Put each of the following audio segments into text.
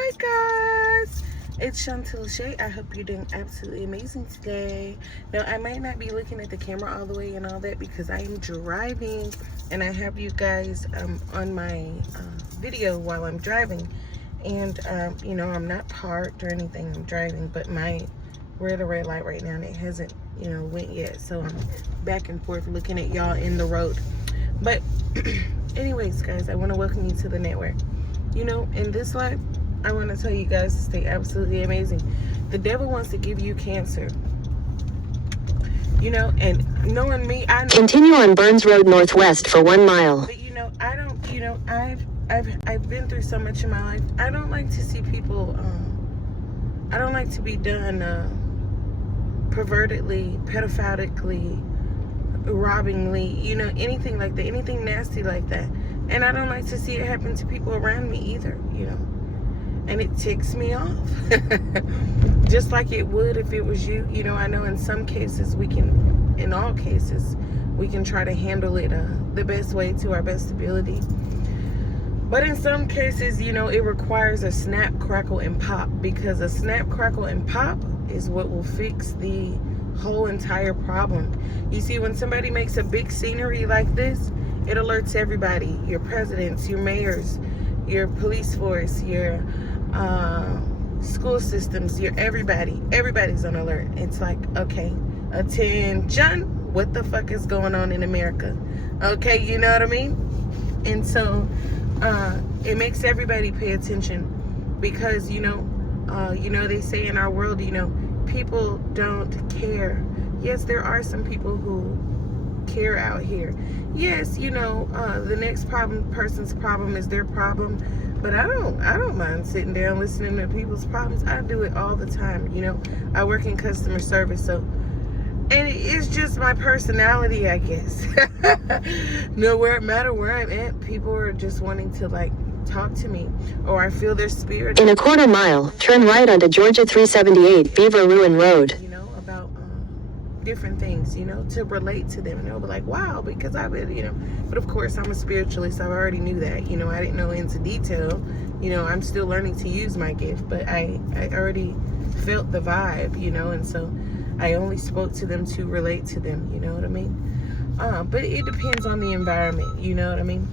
Hi guys, it's Chantel Shay. I hope you're doing absolutely amazing today. Now I might not be looking at the camera all the way and all that because I am driving and I have you guys on my video while I'm driving. And you know, I'm not parked or anything, I'm driving, but we're at a red light right now and it hasn't, you know, went yet. So I'm back and forth looking at y'all in the road. But anyways guys, I want to welcome you to the network. You know, in this life, I want to tell you guys to stay absolutely amazing. The devil wants to give you cancer. You know, and knowing me, I know. Continue on Burns Road Northwest for 1 mile. But you know, I don't. You know, I've been through so much in my life. I don't like to see people. I don't like to be done pervertedly, pedophilically, robbingly. You know, anything like that, anything nasty like that. And I don't like to see it happen to people around me either, you know. And it ticks me off. Just like it would if it was you. You know, I know in some cases in all cases, we can try to handle it the best way to our best ability. But in some cases, you know, it requires a snap, crackle, and pop. Because a snap, crackle, and pop is what will fix the whole entire problem. You see, when somebody makes a big scenery like this, it alerts everybody, your presidents, your mayors, your police force, your school systems, your everybody's on alert. It's like, okay, attention, what the fuck is going on in America? Okay, you know what I mean? And so it makes everybody pay attention because, you know, they say in our world, you know, people don't care. Yes, there are some people who care out here. Yes, you know, the next person's problem is their problem, but I don't mind sitting down listening to people's problems. I do it all the time. You know, I work in customer service, so, and it's just my personality, I guess. No matter where I'm at, people are just wanting to like talk to me, or I feel their spirit. In a quarter mile, turn right onto Georgia 378 Beaver Ruin Road. You know, about different things, you know, to relate to them, and they'll be like, wow, because I've been, you know. But of course, I'm a spiritualist, so I already knew that, you know. I didn't know into detail, you know. I'm still learning to use my gift, but I already felt the vibe, you know, and so I only spoke to them to relate to them, you know what I mean? But it depends on the environment, you know what I mean?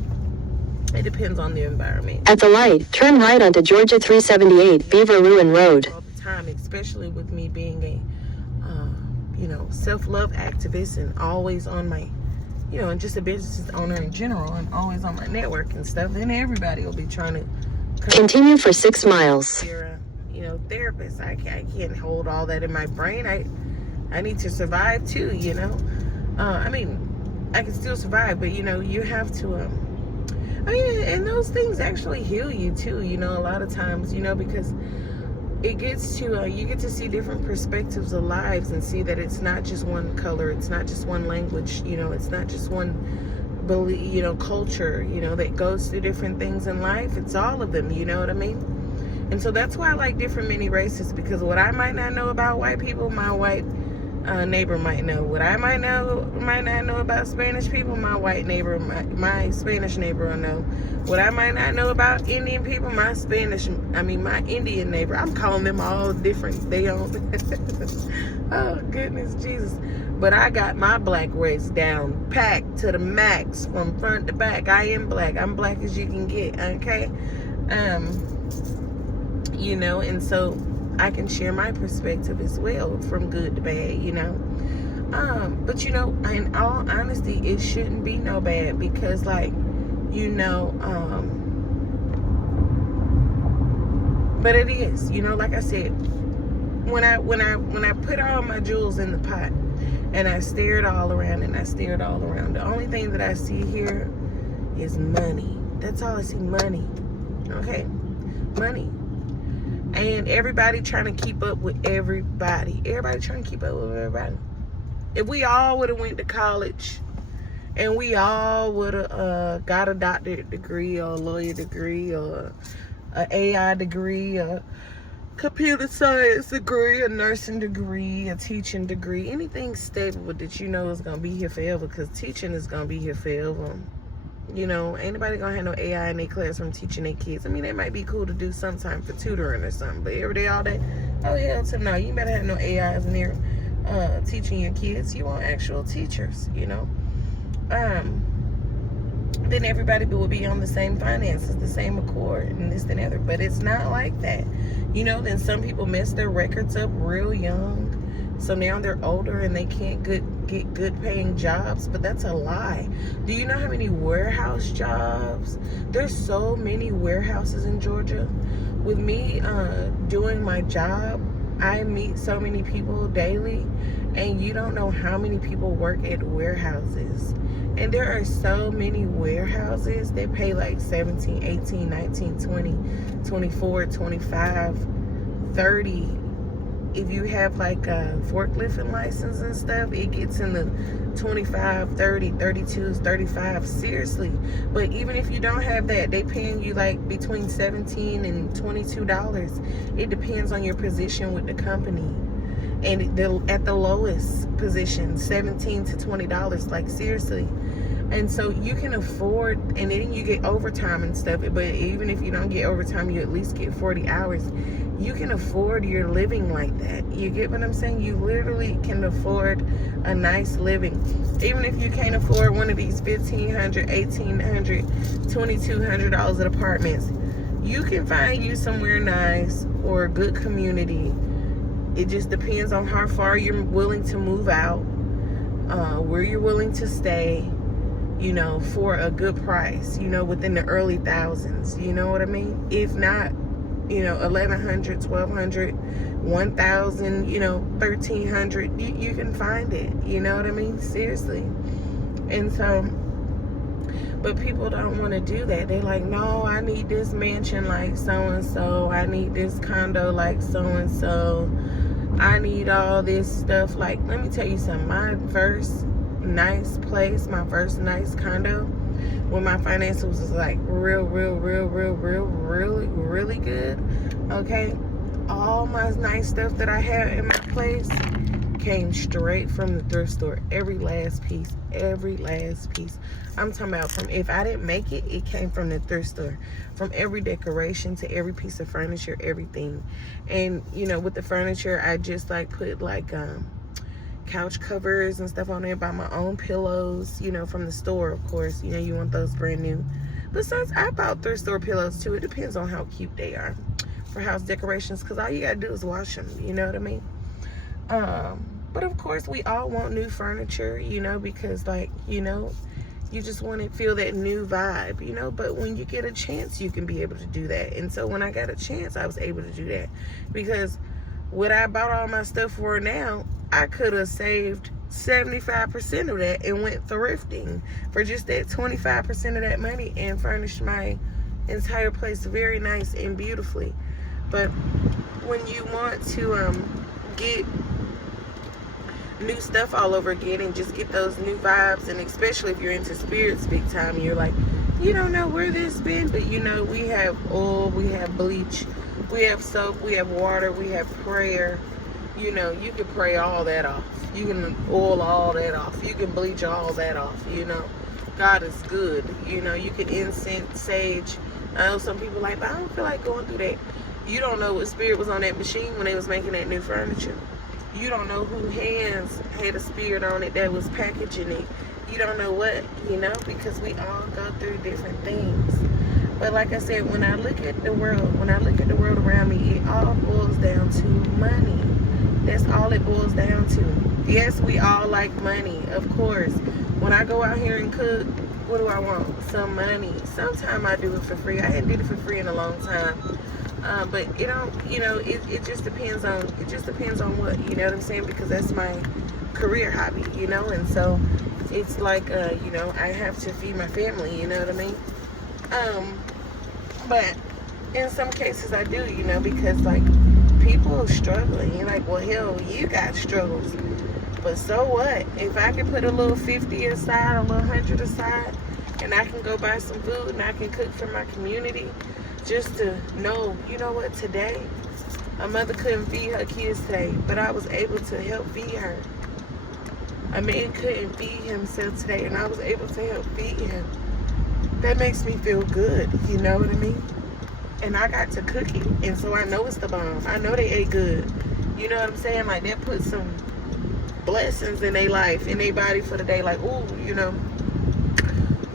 It depends on the environment. At the light, turn right onto Georgia 378 Beaver Ruin Road. All the time, especially with me being a you know, self-love activist and always on my, you know, and just a business owner in general and always on my network and stuff, then everybody will be trying to continue for 6 miles. You know, therapist. I can't hold all that in my brain. I need to survive too, you know. I mean, I can still survive, but you know, you have to I mean, and those things actually heal you too, you know, a lot of times, you know, because it gets to, you get to see different perspectives of lives and see that it's not just one color, it's not just one language, you know, it's not just one belief, you know, culture, you know, that goes through different things in life. It's all of them, you know what I mean? And so that's why I like different many races, because what I might not know about white people, my white neighbor might know. What I might not know about Spanish people, my white neighbor, my Spanish neighbor will know. What I might not know about Indian people, my Indian neighbor. I'm calling them all different. They don't. Oh goodness Jesus! But I got my black race down, packed to the max, from front to back. I am black. I'm black as you can get. Okay. You know, and so I can share my perspective as well, from good to bad, you know. But you know, in all honesty, it shouldn't be no bad, because like, you know, but it is, you know, like I said, when I put all my jewels in the pot and I stared all around the only thing that I see here is money. That's all I see, money. Okay, money. And everybody trying to keep up with everybody. Everybody trying to keep up with everybody. If we all would have went to college and we all would have got a doctorate degree or a lawyer degree or an AI degree, a computer science degree, a nursing degree, a teaching degree, anything stable that you know is going to be here forever, because teaching is going to be here forever. You know, ain't nobody gonna have no AI in their classroom teaching their kids. I mean, it might be cool to do sometime for tutoring or something, but every day, all day, oh hell to no. You better have no AIs in there teaching your kids. You want actual teachers, you know. Then everybody will be on the same finances, the same accord, and this and the other. But it's not like that. You know, then some people mess their records up real young. So now they're older and they can't get good paying jobs. But that's a lie. Do you know how many warehouse jobs? There's so many warehouses in Georgia. With me doing my job, I meet so many people daily. And you don't know how many people work at warehouses. And there are so many warehouses that pay like 17, 18, 19, 20, 24, 25, 30. If you have like a forklifting license and stuff, it gets in the 25, 30, 32s, 35. Seriously. But even if you don't have that, they paying you like between $17 and $22. It depends on your position with the company. And at the lowest position, $17 to $20, like seriously. And so you can afford, and then you get overtime and stuff, but even if you don't get overtime, you at least get 40 hours. You can afford your living like that. You get what I'm saying? You literally can afford a nice living. Even if you can't afford one of these $1,500, $1,800, $2,200 at apartments, you can find you somewhere nice or a good community. It just depends on how far you're willing to move out, where you're willing to stay, you know, for a good price, you know, within the early thousands, you know what I mean? If not, you know, $1,100, $1,200, $1,000, you know, $1,300, you can find it, you know what I mean? Seriously. And so, but people don't want to do that. They like, no, I need this mansion like so-and-so. I need this condo like so-and-so. I need all this stuff. Like, let me tell you something. My first nice place, my first nice condo, when my finances was like really good, okay, all my nice stuff that I had in my place came straight from the thrift store. Every last piece. I'm talking about from, if I didn't make it, it came from the thrift store. From every decoration to every piece of furniture, everything. And, you know, with the furniture, I just like put like couch covers and stuff on there, buy my own pillows, you know, from the store, of course. You know, you want those brand new. Besides, I bought thrift store pillows too. It depends on how cute they are for house decorations, because all you gotta do is wash them, you know what I mean? But of course, we all want new furniture, you know, because like, you know, you just want to feel that new vibe, you know. But when you get a chance, you can be able to do that. And so when I got a chance, I was able to do that, because what I bought all my stuff for now, I could have saved 75% of that and went thrifting for just that 25% of that money and furnished my entire place very nice and beautifully. But when you want to get new stuff all over again and just get those new vibes, and especially if you're into spirits big time, you're like, you don't know where this been, but you know, we have oil, we have bleach, we have soap, we have water, we have prayer. You know, you can pray all that off, you can oil all that off, you can bleach all that off. You know, God is good. You know, you can incense, sage. I know some people like, but I don't feel like going through that. You don't know what spirit was on that machine when they was making that new furniture. You don't know who hands had a spirit on it that was packaging it. You don't know what, you know, because we all go through different things. But like I said, when I look at the world, around me, it all boils down to money. That's all it boils down to. Yes, we all like money, of course. When I go out here and cook, what do I want? Some money. Sometimes I do it for free. I hadn't did it for free in a long time. But it don't, you know, it just depends on what, you know what I'm saying? Because that's my career hobby, you know, and so it's like, you know, I have to feed my family, you know what I mean? But in some cases I do, you know, because like people are struggling. You're like, well, hell, you got struggles. But so what? If I can put a little 50 aside, a little 100 aside, and I can go buy some food and I can cook for my community, just to know, you know what, today, a mother couldn't feed her kids today, but I was able to help feed her. A man couldn't feed himself today, and I was able to help feed him. that makes me feel good, you know what I mean? And I got to cook it, and so I know it's the bomb. I know they ate good. You know what I'm saying? Like, that put some blessings in their life, in their body for the day. Like, ooh, you know,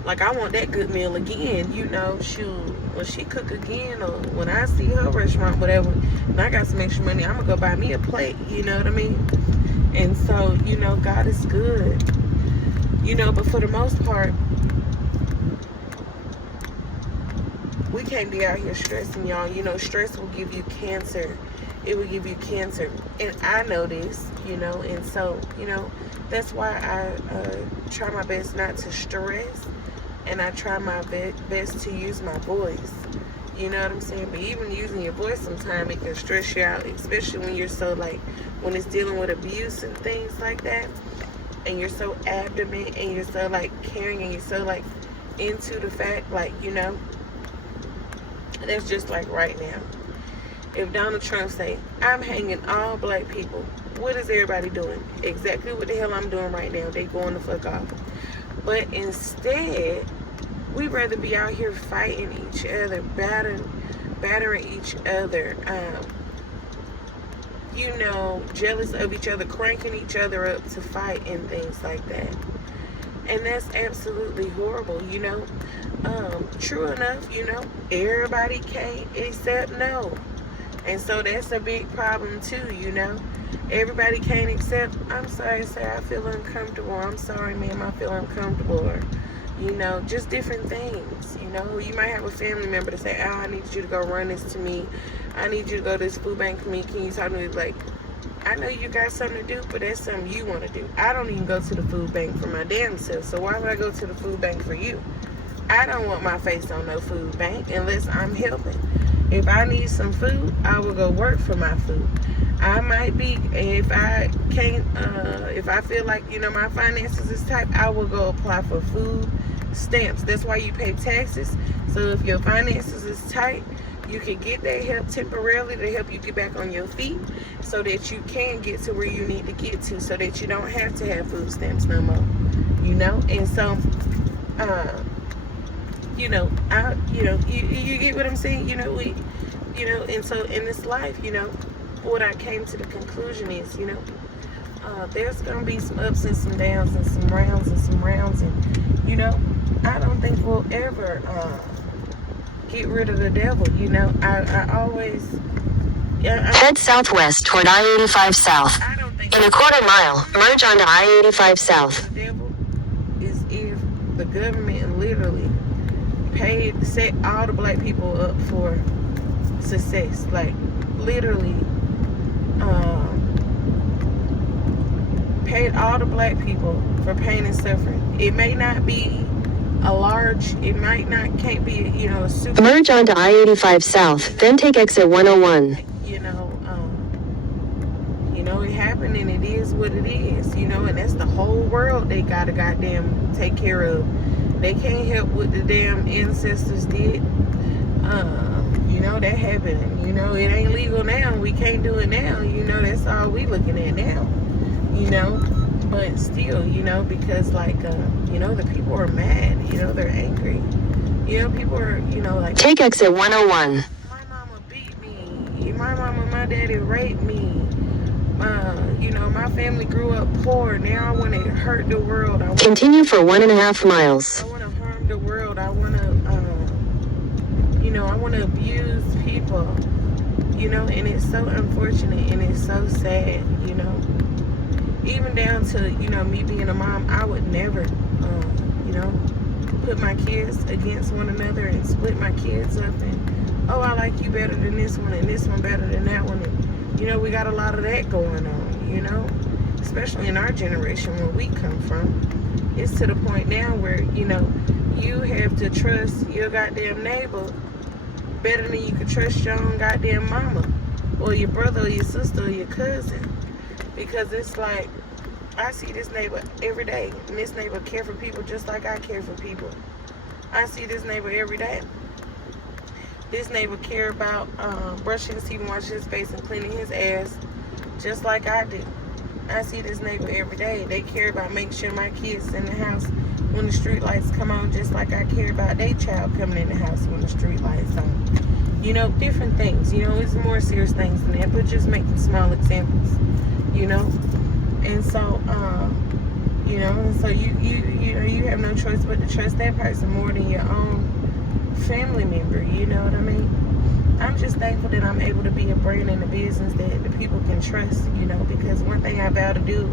like, I want that good meal again, you know. Shoot, when she cook again, or when I see her restaurant, whatever, and I got some extra money, I'm gonna go buy me a plate, you know what I mean? And so, you know, God is good, you know. But for the most part, we can't be out here stressing, y'all. You know, stress will give you cancer. It will give you cancer. And I know this, you know. And so, you know, that's why I try my best not to stress. And I try my best to use my voice. You know what I'm saying? But even using your voice sometimes, it can stress you out. Especially when you're so, like, when it's dealing with abuse and things like that. And you're so adamant, and you're so, like, caring, and you're so, like, into the fact, like, you know. That's just like right now. If Donald Trump say, I'm hanging all black people, what is everybody doing? Exactly what the hell I'm doing right now. They going the fuck off. But instead, we'd rather be out here fighting each other, battering each other, you know, jealous of each other, cranking each other up to fight and things like that. And that's absolutely horrible, you know. True enough, you know, everybody can't accept no. And so that's a big problem too, you know. Everybody can't accept, I'm sorry, sir, I feel uncomfortable. I'm sorry, ma'am, I feel uncomfortable. Or, you know, just different things, you know. You might have a family member to say, oh, I need you to go run this to me. I need you to go to this food bank for me. Can you talk to me? Like, I know you got something to do, but that's something you want to do. I don't even go to the food bank for my damn self, so why would I go to the food bank for you? I don't want my face on no food bank unless I'm helping. If I need some food, I will go work for my food. I might be, if I can't, if I feel like, you know, my finances is tight, I will go apply for food stamps. That's why you pay taxes. So if your finances is tight, you can get that help temporarily to help you get back on your feet so that you can get to where you need to get to, so that you don't have to have food stamps no more, you know. And so, you know, you get what I'm saying? You know, and so in this life, you know, what I came to the conclusion is, you know, there's going to be some ups and some downs and some rounds and some rounds. And, you know, I don't think we'll ever get rid of the devil, you know. I always... Head southwest toward I-85 South. I don't think... In a quarter mile, merge onto I-85 South. The devil is if the government literally set all the black people up for success. Like, literally paid all the black people for pain and suffering. It may not be a large, it might not, can't be, you know, a super... Merge onto I-85 South, then take exit 101. You know, it happened, and it is what it is, you know. And that's the whole world they gotta goddamn take care of. They can't help what the damn ancestors did. You know, that happened. You know, it ain't legal now. We can't do it now. You know, that's all we looking at now. You know, but still, you know, because like, you know, the people are mad. You know, they're angry. You know, people are, you know, like... Take exit 101. My mama beat me. My mama and my daddy raped me. You know, my family grew up poor. Now I want to hurt the world. Continue for 1.5 miles. I want to harm the world. I want to, you know, I want to abuse people, you know, and it's so unfortunate and it's so sad, you know. Even down to, you know, me being a mom, I would never, you know, put my kids against one another and split my kids up and, oh, I like you better than this one and this one better than that one. And, you know, we got a lot of that going on, you know, especially in our generation where we come from. It's to the point now where, you know, you have to trust your goddamn neighbor better than you could trust your own goddamn mama or your brother or your sister or your cousin. Because it's like, I see this neighbor every day, and this neighbor care for people just like I care for people. I see this neighbor every day. This neighbor care about brushing his teeth and washing his face and cleaning his ass just like I do. I see this neighbor every day. They care about making sure my kids in the house when the street lights come on, just like I care about their child coming in the house when the street lights on. You know, different things. You know, it's more serious things than that, but just making small examples. You know, and so you know, so you know, you have no choice but to trust that person more than your own family member. You know what I mean? I'm just thankful that I'm able to be a brand in the business that the people can trust. You know, because one thing I vow to do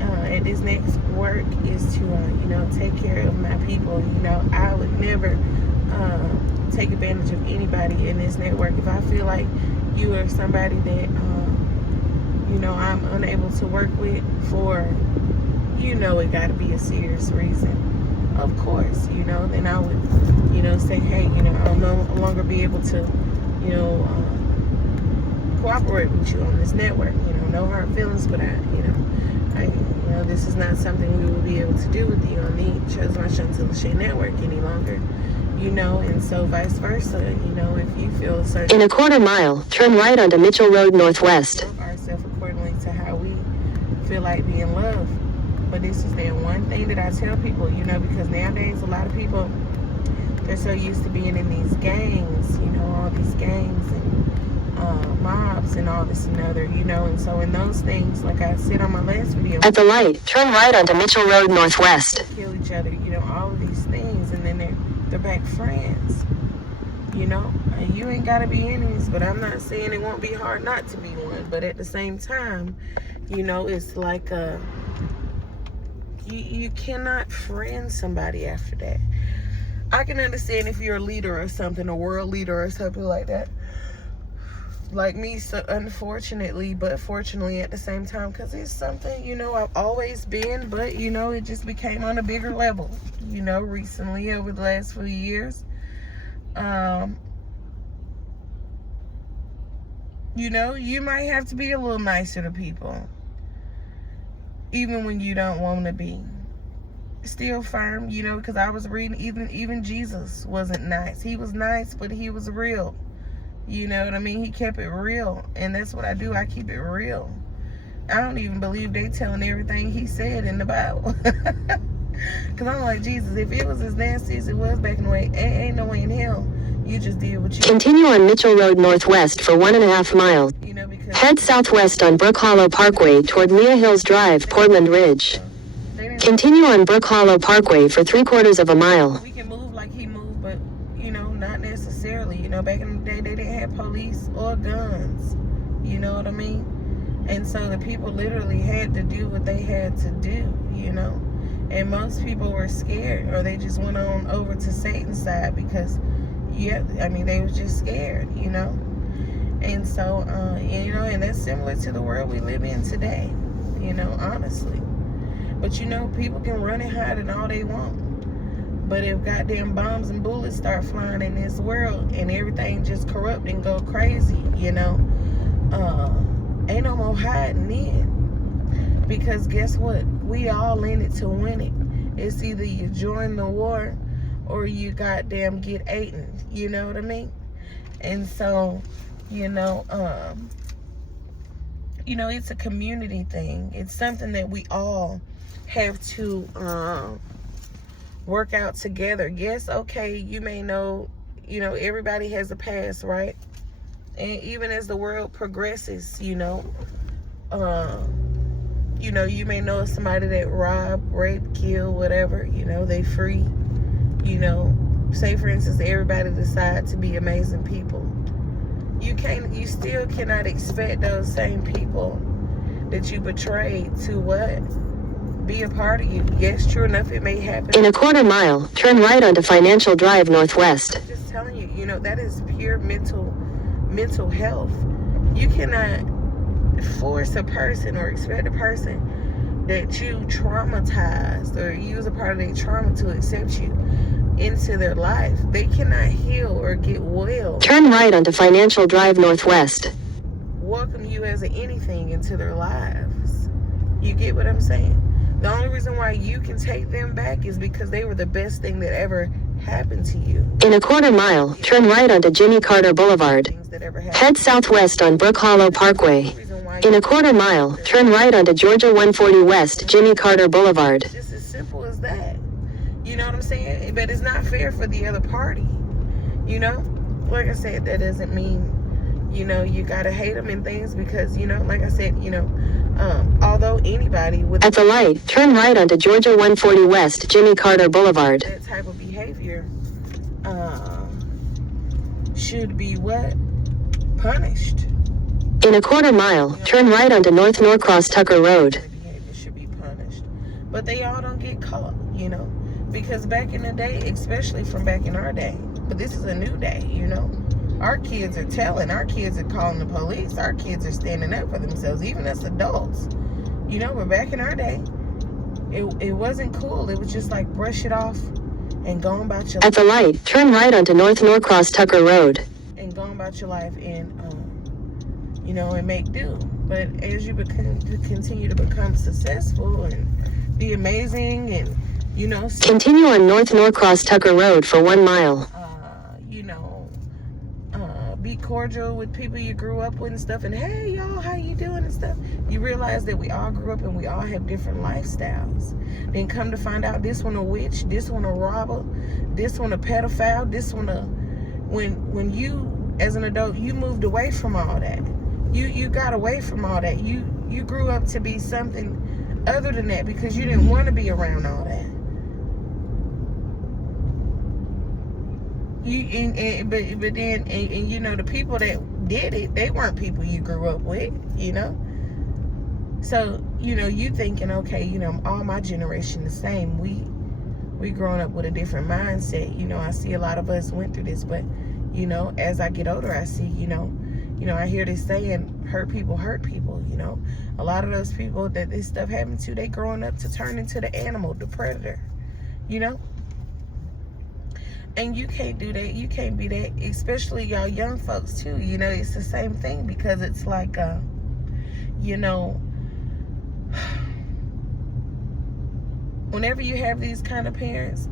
at this next work is to you know, take care of my people. You know, I would never take advantage of anybody in this network. If I feel like you are somebody that you know, I'm unable to work with for, you know, it got to be a serious reason, of course, you know, then I would, you know, say, hey, you know, I'll no longer be able to, you know, cooperate with you on this network. You know, no hard feelings, but you know, this is not something we will be able to do with you on the Chosen by Chantel Lachey network any longer. You know, and so vice versa. You know, if you feel a certain... In a quarter mile, turn right onto Mitchell Road Northwest. Ourselves accordingly to how we feel like being loved. But this is that one thing that I tell people, you know, because nowadays a lot of people, they're so used to being in these gangs, you know, all these gangs and mobs and all this and other, you know, and so in those things, like I said on my last video, At the light, turn right onto Mitchell Road Northwest. kill each other, you know, all of these things, and then they're back friends, you know. You ain't gotta be enemies, but I'm not saying it won't be hard not to be one, but at the same time, you know, it's like you cannot friend somebody after that. I can understand if you're a leader or something, a world leader or something like that, like me, so unfortunately, but fortunately at the same time, because it's something, you know, I've always been, but, you know, it just became on a bigger level, you know, recently over the last few years. You know, you might have to be a little nicer to people, even when you don't want to be. Still firm, you know, because I was reading, even Jesus wasn't nice. He was nice, but he was real. You know what I mean? He kept it real. And that's what I do. I keep it real. I don't even believe they telling everything he said in the Bible. Because I'm like, Jesus, if it was as nasty as it was back in the way, ain't no way in hell you just did what you... Continue on Mitchell Road Northwest for 1.5 miles. You know, because... Head southwest on Brook Hollow Parkway toward Leah Hills Drive, Portland Ridge. Continue on Brook Hollow Parkway for 3/4 mile. We can move like he moved, but, you know, not necessarily. You know, back in the day, they didn't have police or guns. You know what I mean? And so the people literally had to do what they had to do, you know? And most people were scared, or they just went on over to Satan's side because, yeah, I mean, they was just scared, you know? And so, you know, and that's similar to the world we live in today, you know, honestly. But, you know, people can run and hide and all they want. But if goddamn bombs and bullets start flying in this world and everything just corrupt and go crazy, you know, ain't no more hiding in. Because guess what? We all in it to win it. It's either you join the war or you goddamn get eaten. You know what I mean? And so, you know, it's a community thing. It's something that we all have to work out together. Yes, okay, you may know, you know, everybody has a past, right? And even as the world progresses, you know, you may know somebody that robbed, raped, killed, whatever, you know, they free. You know, say for instance, everybody decide to be amazing people. You still cannot expect those same people that you betrayed to what? Be a part of you. Yes, true enough, it may happen. In a 1/4 mile, turn right onto Financial Drive Northwest. I'm just telling you, you know, that is pure mental health. You cannot force a person or expect a person that you traumatized or use a part of their trauma to accept you into their life. They cannot heal or get well. Turn right onto Financial Drive Northwest. Welcome you as anything into their lives. You get what I'm saying? The only reason why you can take them back is because they were the best thing that ever happened to you. In a 1/4 mile, turn right onto Jimmy Carter Boulevard. Head southwest on Brook Hollow Parkway. In a 1/4 mile, turn right onto Georgia 140 West Jimmy Carter Boulevard. It's just as simple as that. You know what I'm saying? But it's not fair for the other party. You know? Like I said, that doesn't mean, you know, you gotta hate them and things, because, you know, like I said, you know, although anybody with At the light, turn right onto Georgia 140 West, Jimmy Carter Boulevard. that type of behavior should be what? Punished. In a quarter mile, turn right onto North Norcross Tucker Road. Behavior should be punished. But they all don't get caught, you know? Because back in the day, especially from back in our day, but this is a new day, you know? Our kids are telling, our kids are calling the police, our kids are standing up for themselves, even us adults. You know, but back in our day, it wasn't cool. It was just like brush it off and go about your life. At the light, turn right onto North Norcross Tucker Road. And go about your life and, you know, and make do. But as you continue to become successful and be amazing and, you know, Continue on North Norcross Tucker Road for 1 mile. you know, be cordial with people you grew up with and stuff, and hey y'all, how you doing and stuff. You realize that we all grew up and we all have different lifestyles. Then come to find out, this one a witch, this one a robber, this one a pedophile, this one a... When you, as an adult, you moved away from all that. You got away from all that. You grew up to be something other than that because you didn't want to be around all that. But then you know, the people that did it, they weren't people you grew up with, you know. So, you know, you thinking, okay, you know, all my generation the same. We growing up with a different mindset. You know, I see a lot of us went through this, but you know, as I get older, I see, you know, I hear this saying, hurt people, you know. A lot of those people that this stuff happened to, they growing up to turn into the animal, the predator, you know. And you can't do that. You can't be that, especially y'all young folks too. You know, it's the same thing, because it's like, you know, whenever you have these kind of parents,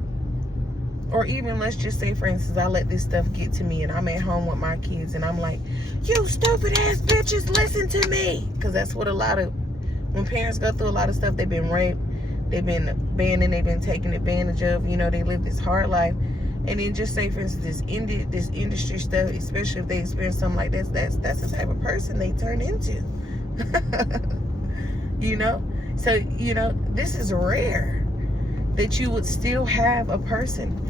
or even let's just say, for instance, I let this stuff get to me and I'm at home with my kids and I'm like, you stupid ass bitches, listen to me. Because that's what when parents go through a lot of stuff, they've been raped, they've been abandoned, they've been taken advantage of, you know, they live this hard life. And then just say, for instance, this industry stuff, especially if they experience something like this, that's the type of person they turn into. You know? So, you know, this is rare that you would still have a person